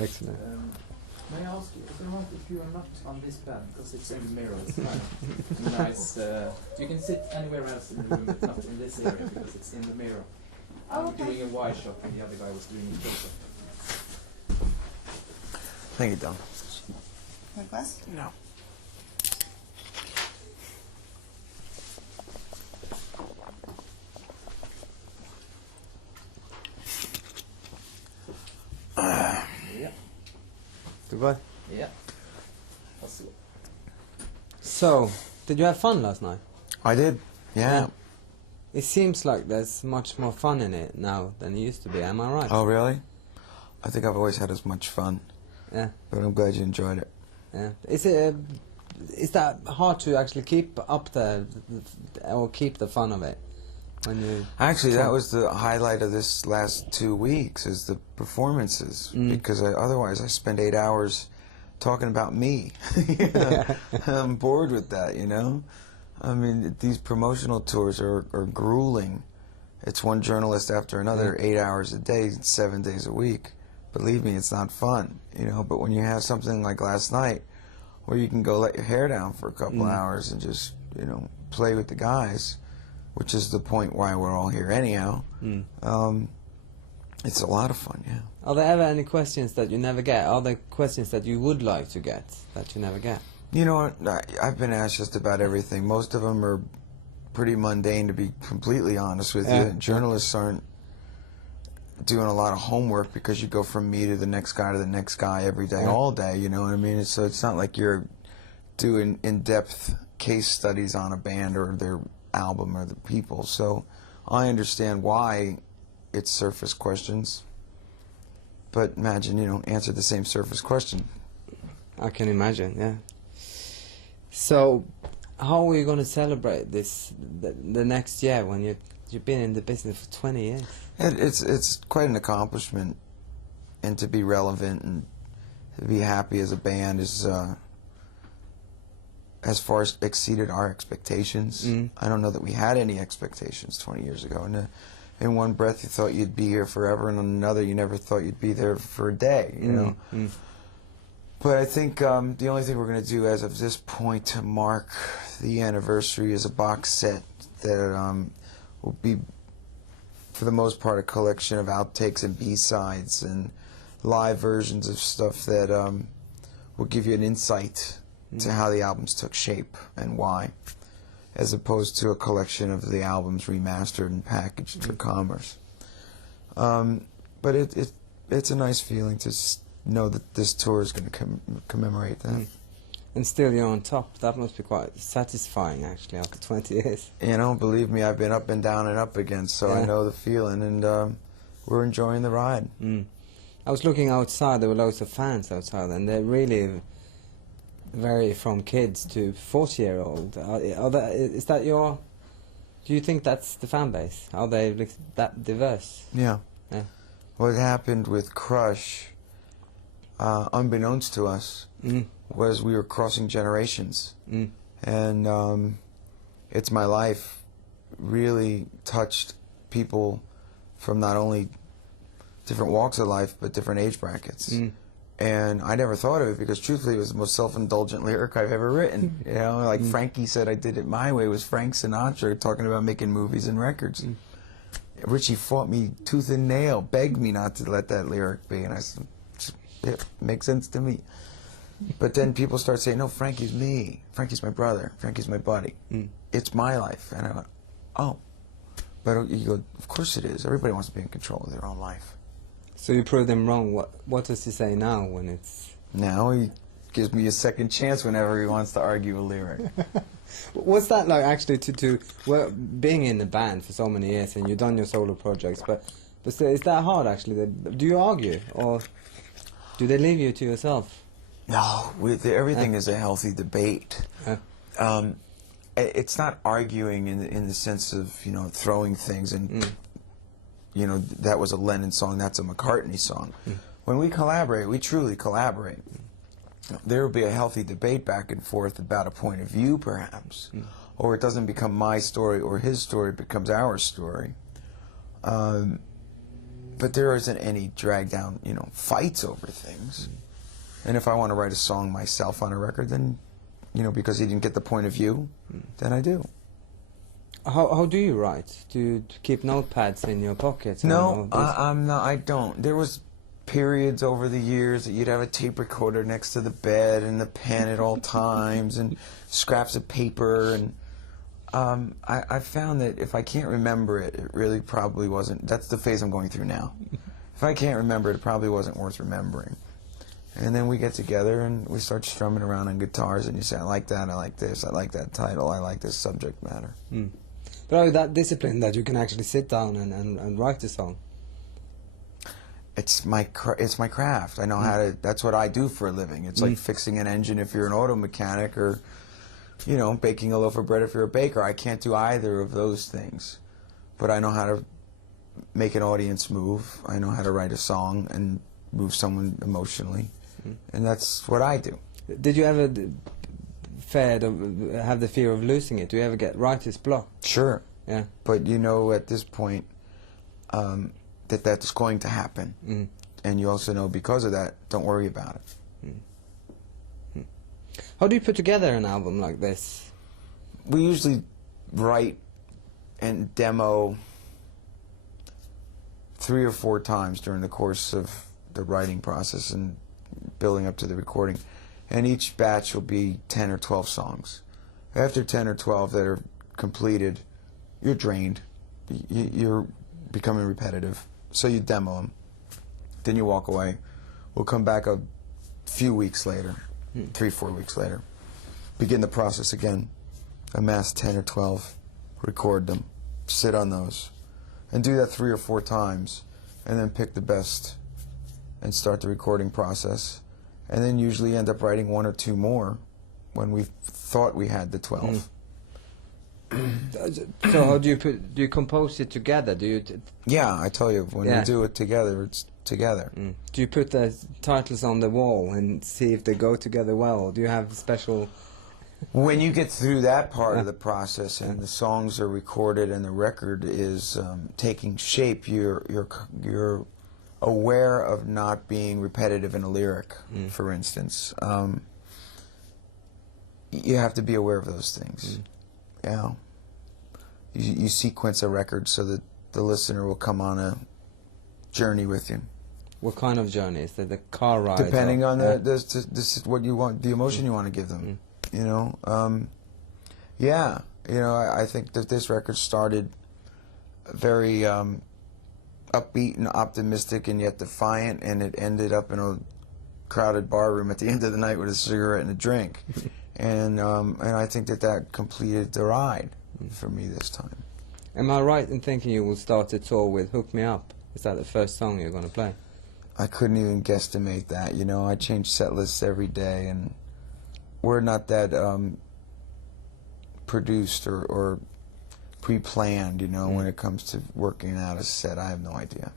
Excellent. May I ask you, is it right if you are not on this bed because it's in the mirror? It's kind of nice. You can sit anywhere else in the room, but not in this area because it's in the mirror. I'm doing a wide shot, and the other guy was doing a close-up. Thank you, Don. Request? No. Yeah. Goodbye. Yeah. That's it. So, did you have fun last night? I did. Yeah. It seems like there's much more fun in it now than it used to be. Am I right? Oh, really? I think I've always had as much fun. Yeah. But I'm glad you enjoyed it. Yeah. Is that hard to actually keep up or keep the fun of it? When you Actually, that was the highlight of this last 2 weeks, is the performances. Because otherwise I spend 8 hours talking about me. I'm bored with that, you know? I mean, these promotional tours are grueling. It's one journalist after another, 8 hours a day, 7 days a week. Believe me, it's not fun, you know? But when you have something like last night, where you can go let your hair down for a couple hours and just, you know, play with the guys, which is the point why we're all here anyhow, it's a lot of fun, yeah. Are there ever any questions that you never get? Are there questions that you would like to get that you never get? You know what, I've been asked just about everything. Most of them are pretty mundane, to be completely honest with you. Journalists aren't doing a lot of homework because you go from me to the next guy every day, all day, you know what I mean? So it's not like you're doing in-depth case studies on a band or their album or the people. So I understand why it's surface questions, but imagine, you know, answer the same surface question. I can imagine, yeah. So, how are you going to celebrate this the next year when you've been in the business for 20 years? It's quite an accomplishment, and to be relevant and to be happy as a band is as far as exceeded our expectations. I don't know that we had any expectations 20 years ago. And in one breath you thought you'd be here forever, and in another you never thought you'd be there for a day, you know. But I think the only thing we're going to do as of this point to mark the anniversary is a box set that will be, for the most part, a collection of outtakes and B-sides and live versions of stuff that will give you an insight to how the albums took shape and why, as opposed to a collection of the albums remastered and packaged for commerce. But it's a nice feeling to know that this tour is going to commemorate that. And still you're on top. That must be quite satisfying, actually, after 20 years. You know, believe me, I've been up and down and up again, so I know the feeling, and we're enjoying the ride. I was looking outside, there were loads of fans outside, and they're really vary from kids to 40-year-old. Is that your... Do you think that's the fan base? Are they that diverse? Yeah. What happened with Crush, unbeknownst to us, was we were crossing generations. And It's My Life really touched people from not only different walks of life, but different age brackets. And I never thought of it because, truthfully, it was the most self-indulgent lyric I've ever written. You know, like Frankie said, I did it my way. It was Frank Sinatra talking about making movies and records. Richie fought me tooth and nail, begged me not to let that lyric be. And I said, it makes sense to me. But then people start saying, no, Frankie's me. Frankie's my brother. Frankie's my buddy. It's my life. And I went, oh. But you go, of course it is. Everybody wants to be in control of their own life. So you prove them wrong. What does he say now when it's... Now he gives me a second chance whenever he wants to argue a lyric. What's that like, actually, well, being in the band for so many years, and you've done your solo projects, but still, is that hard, actually? Do you argue, or do they leave you to yourself? No, everything is a healthy debate. It's not arguing in the sense of, you know, throwing things and... You know, that was a Lennon song, that's a McCartney song. When we collaborate, we truly collaborate. There will be a healthy debate back and forth about a point of view, perhaps. Or it doesn't become my story or his story, it becomes our story. but there isn't any drag down, you know, fights over things. And if I want to write a song myself on a record, then, you know, because he didn't get the point of view, then I do. How do you write? Do you keep notepads in your pockets? No, I'm not. I don't. There was periods over the years that you'd have a tape recorder next to the bed and the pen at all times and scraps of paper, and I found that if I can't remember it, it really probably wasn't. That's the phase I'm going through now. If I can't remember it, it probably wasn't worth remembering. And then we get together and we start strumming around on guitars, and you say, I like that, I like this, I like that title, I like this subject matter. But are you that disciplined that you can actually sit down and write a song? It's my craft. I know how to. That's what I do for a living. It's like fixing an engine if you're an auto mechanic, or, you know, baking a loaf of bread if you're a baker. I can't do either of those things, but I know how to make an audience move. I know how to write a song and move someone emotionally, and that's what I do. Did you ever have the fear of losing it? Do you ever get writer's block? Sure. Yeah. But you know, at this point, that's going to happen, and you also know because of that, don't worry about it. How do you put together an album like this? We usually write and demo 3 or 4 times during the course of the writing process and building up to the recording, and each batch will be 10 or 12 songs. After 10 or 12 that are completed, you're drained, you're becoming repetitive, so you demo them, then you walk away. We'll come back a few weeks later, 3-4 weeks later, begin the process again, amass 10 or 12, record them, sit on those, and do that 3 or 4 times, and then pick the best and start the recording process, and then usually end up writing 1 or 2 more when we thought we had the 12. So how do you compose it together? Do you Yeah, I tell you, when we do it together, it's together. Do you put the titles on the wall and see if they go together well? Or do you have special? When you get through that part of the process and the songs are recorded and the record is taking shape, you're aware of not being repetitive in a lyric, for instance. You have to be aware of those things. Yeah. You sequence a record so that the listener will come on a journey with you. What kind of journey? Is it the car ride? Depending on this is what you want, the emotion you want to give them. You know, yeah. You know, I think that this record started very upbeat and optimistic and yet defiant, and it ended up in a crowded bar room at the end of the night with a cigarette and a drink. And I think that completed the ride for me this time. Am I right in thinking you will start a tour with "Hook Me Up"? Is that the first song you're going to play? I couldn't even guesstimate that. You know, I change set lists every day, and we're not that produced or pre-planned. You know, when it comes to working out a set, I have no idea.